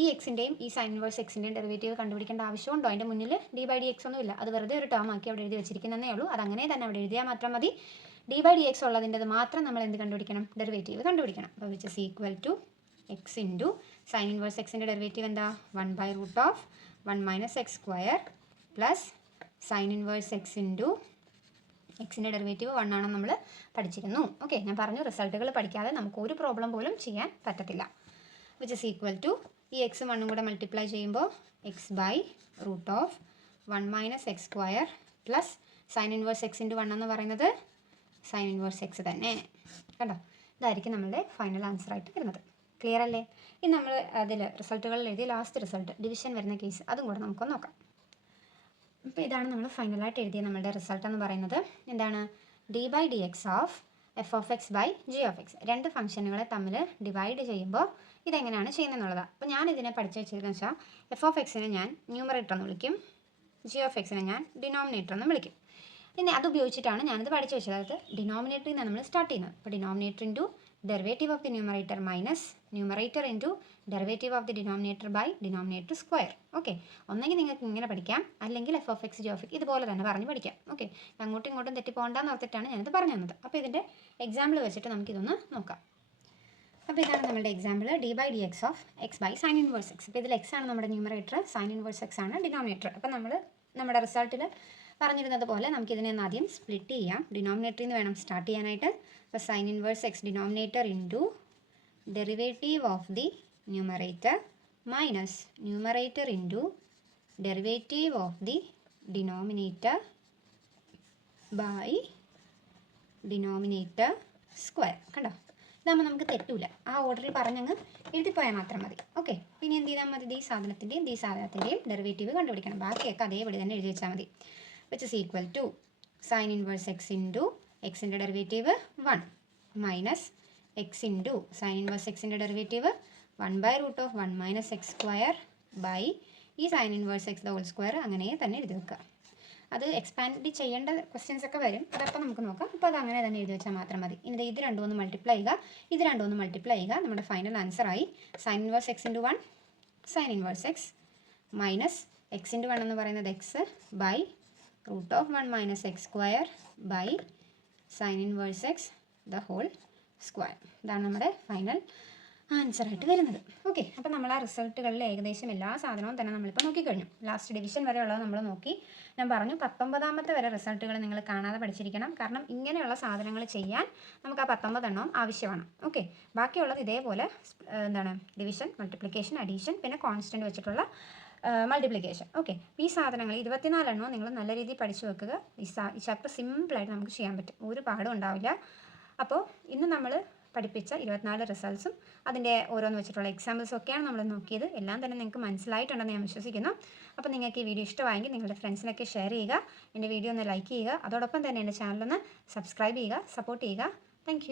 ഈ എക്സിൻ്റെയും ഈ സൈൻ ഇൻവേഴ്സ് എക്സിൻ്റെയും ഡെറിവേറ്റീവ് കണ്ടുപിടിക്കേണ്ട ആവശ്യമുണ്ടോ? അതിൻ്റെ മുന്നിൽ ഡി ബൈ ഡി എക്സ് ഒന്നും ഇല്ല, അത് വെറുതെ ഒരു ടേം ആക്കി അവിടെ എഴുതി വെച്ചിരിക്കുന്നതേ ഉള്ളൂ. അതങ്ങനെ തന്നെ അവിടെ എഴുതിയാൽ മാത്രം മതി. ഡി ബൈ ഡി എക്സ് ഉള്ളതിൻ്റെത് മാത്രം നമ്മൾ എന്ത് കണ്ടുപിടിക്കണം, ഡെറിവേറ്റീവ് കണ്ടുപിടിക്കണം. അപ്പോൾ which is equal to x into sine inverse എക്സിൻ്റെ ഡെറിവേറ്റീവ് എന്താ, 1/√1 minus x square plus sine inverse x into എക്സിൻ്റെ ഡെറിവേറ്റീവ് 1 ആണെന്ന് നമ്മൾ പഠിച്ചിരുന്നു. ഓക്കെ, ഞാൻ പറഞ്ഞു റിസൾട്ടുകൾ പഠിക്കാതെ നമുക്ക് ഒരു പ്രോബ്ലം പോലും ചെയ്യാൻ പറ്റത്തില്ല. വിച്ച് ഇസ് ഈക്വൽ ടു ഈ എക്സും 1ഉം കൂടെ മൾട്ടിപ്ലൈ ചെയ്യുമ്പോൾ x/√1 minus x square plus sine inverse x into 1 എന്ന് പറയുന്നത് സൈൻ ഇൻവേഴ്സ് എക്സ് തന്നെ. കണ്ടോ, ഇതായിരിക്കും നമ്മളുടെ ഫൈനൽ ആൻസർ ആയിട്ട് വരുന്നത്. ക്ലിയർ അല്ലേ? ഇനി നമ്മൾ അതിൽ റിസൾട്ടുകളിൽ എഴുതിയ ലാസ്റ്റ് റിസൾട്ട് ഡിവിഷൻ വരുന്ന കേസ് അതും കൂടെ നമുക്കൊന്ന് നോക്കാം. അപ്പോൾ ഇതാണ് നമ്മൾ ഫൈനലായിട്ട് എഴുതിയ നമ്മുടെ റിസൾട്ട് എന്ന് പറയുന്നത്. എന്താണ്, d by d x of f of x by g of x. രണ്ട് ഫംഗ്ഷനുകളെ തമ്മിൽ ഡിവൈഡ് ചെയ്യുമ്പോൾ ഇതെങ്ങനെയാണ് ചെയ്യുന്നതെന്നുള്ളതാണ്. അപ്പോൾ ഞാൻ ഇതിനെ പഠിച്ചു വെച്ചിരിക്കുന്നത് വെച്ചാൽ എഫ് ഓഫ് എക്സിനെ ഞാൻ ന്യൂമറേറ്റർ എന്ന് വിളിക്കും, ജി ഓഫ് എക്സിനെ ഞാൻ ഡിനോമിനേറ്റർ എന്ന് വിളിക്കും. ഇനി അത് ഉപയോഗിച്ചിട്ടാണ് ഞാനിത് പഠിച്ചു വെച്ചത്. അതായത് ഡിനോമിനേറ്ററിൽ നിന്ന് നമ്മൾ സ്റ്റാർട്ട് ചെയ്യുന്നത്. അപ്പോൾ denominator into derivative of the numerator minus numerator into derivative of the denominator by denominator square. Okay, ഒന്നെങ്കിൽ നിങ്ങൾക്ക് ഇങ്ങനെ പഠിക്കാം, അല്ലെങ്കിൽ f of x g of x ഇതുപോലെ തന്നെ പറഞ്ഞ് പഠിക്കാം. ഓക്കെ, അങ്ങോട്ടും ഇങ്ങോട്ടും തെറ്റിപ്പോകണ്ടെന്ന് ഓർത്തിട്ടാണ് ഞാനിത് പറഞ്ഞു തന്നത്. അപ്പോൾ ഇതിൻ്റെ എക്സാമ്പിൾ വെച്ചിട്ട് നമുക്കിതൊന്ന് നോക്കാം. അപ്പോൾ ഇതാണ് നമ്മുടെ example, d by d x of x by sine inverse x. അപ്പോൾ ഇതിൽ എക്സ് ആണ് നമ്മുടെ ന്യൂമറേറ്റർ, സൈൻ ഇൻവേഴ്സ് എക്സ് ആണ് ഡിനോമിനേറ്റർ. അപ്പോൾ നമ്മൾ നമ്മുടെ റിസൾട്ടിൽ പറഞ്ഞിരുന്നത് പോലെ നമുക്കിതിനെ ഒന്ന് ആദ്യം സ്പ്ലിറ്റ് ചെയ്യാം. ഡിനോമിനേറ്ററിൽ നിന്ന് വേണം സ്റ്റാർട്ട് ചെയ്യാനായിട്ട്. അപ്പോൾ sine inverse x denominator into derivative of the numerator minus numerator into derivative of the denominator by denominator square. കണ്ടോ, ഇതാകുമ്പോൾ നമുക്ക് തെറ്റൂല, ആ ഓർഡറിൽ പറഞ്ഞങ്ങ് എഴുതിപ്പോയാൽ മാത്രം മതി. ഓക്കെ, പിന്നെ എന്ത് ചെയ്താൽ മതി, ഈ സാധനത്തിൻ്റെയും ഈ സാധനത്തിൻ്റെയും ഡെറിവേറ്റീവ് കണ്ടുപിടിക്കണം. ബാക്കിയൊക്കെ അതേപടി തന്നെ എഴുതി വെച്ചാൽ മതി. Which is equal to sine inverse x into എക്സിൻ്റെ derivative 1 minus x into sine inverse എക്സിൻ്റെ derivative 1/√1 minus x square by ഈ sine inverse x whole square അങ്ങനെ തന്നെ എഴുതി വെക്കുക. അത് എക്സ്പാൻഡ് ചെയ്യേണ്ട ക്വസ്റ്റ്യൻസ് ഒക്കെ വരും, അതപ്പോൾ നമുക്ക് നോക്കാം. ഇപ്പോൾ അത് അങ്ങനെ തന്നെ എഴുതി വെച്ചാൽ മാത്രം മതി. ഇനി ഇത് രണ്ടും ഒന്ന് മൾട്ടിപ്ലൈ ചെയ്യുക, ഇത് രണ്ടും ഒന്ന് മൾട്ടിപ്ലൈ ചെയ്യുക. നമ്മുടെ ഫൈനൽ ആൻസറായി sine inverse x into 1 sine inverse x minus x into 1 എന്ന് പറയുന്നത് x by √1 minus x square by sine inverse x the whole square. ഇതാണ് നമ്മുടെ ഫൈനൽ ആൻസറായിട്ട് വരുന്നത്. ഓക്കെ, അപ്പോൾ നമ്മൾ ആ റിസൾട്ടുകളിൽ ഏകദേശം എല്ലാ സാധനവും തന്നെ നമ്മളിപ്പോൾ നോക്കിക്കഴിഞ്ഞു. ലാസ്റ്റ് ഡിവിഷൻ വരെയുള്ളത് നമ്മൾ നോക്കി. ഞാൻ പറഞ്ഞു 19ാമത്തെ വരെ റിസൾട്ടുകൾ നിങ്ങൾ കാണാതെ പഠിച്ചിരിക്കണം. കാരണം ഇങ്ങനെയുള്ള സാധനങ്ങൾ ചെയ്യാൻ നമുക്ക് ആ 19 എണ്ണവും ആവശ്യമാണ്. ഓക്കെ, ബാക്കിയുള്ളത് ഇതേപോലെ എന്താണ് ഡിവിഷൻ, മൾട്ടിപ്ലിക്കേഷൻ, അഡീഷൻ, പിന്നെ കോൺസ്റ്റൻറ്റ് വെച്ചിട്ടുള്ള മൾട്ടിപ്ലിക്കേഷൻ. ഓക്കെ, ഈ സാധനങ്ങൾ 24 എണ്ണവും നിങ്ങൾ നല്ല രീതിയിൽ പഠിച്ചു വെക്കുക. ഈ ചാപ്റ്റർ സിമ്പിളായിട്ട് നമുക്ക് ചെയ്യാൻ പറ്റും, ഒരു പാടും ഉണ്ടാവില്ല. അപ്പോൾ ഇന്ന് നമ്മൾ പഠിപ്പിച്ച 24 റിസൾട്ട്സും അതിൻ്റെ ഓരോന്ന് വെച്ചിട്ടുള്ള എക്സാമ്പിൾസും ഒക്കെയാണ് നമ്മൾ നോക്കിയത്. എല്ലാം തന്നെ നിങ്ങൾക്ക് മനസ്സിലായിട്ടുണ്ടെന്ന് ഞാൻ വിശ്വസിക്കുന്നു. അപ്പോൾ നിങ്ങൾക്ക് ഈ വീഡിയോ ഇഷ്ടമായെങ്കിൽ നിങ്ങളുടെ ഫ്രണ്ട്സിനൊക്കെ ഷെയർ ചെയ്യുക, എൻ്റെ വീഡിയോ ഒന്ന് ലൈക്ക് ചെയ്യുക, അതോടൊപ്പം തന്നെ എൻ്റെ ചാനലൊന്ന് സബ്സ്ക്രൈബ് ചെയ്യുക, സപ്പോർട്ട് ചെയ്യുക. താങ്ക്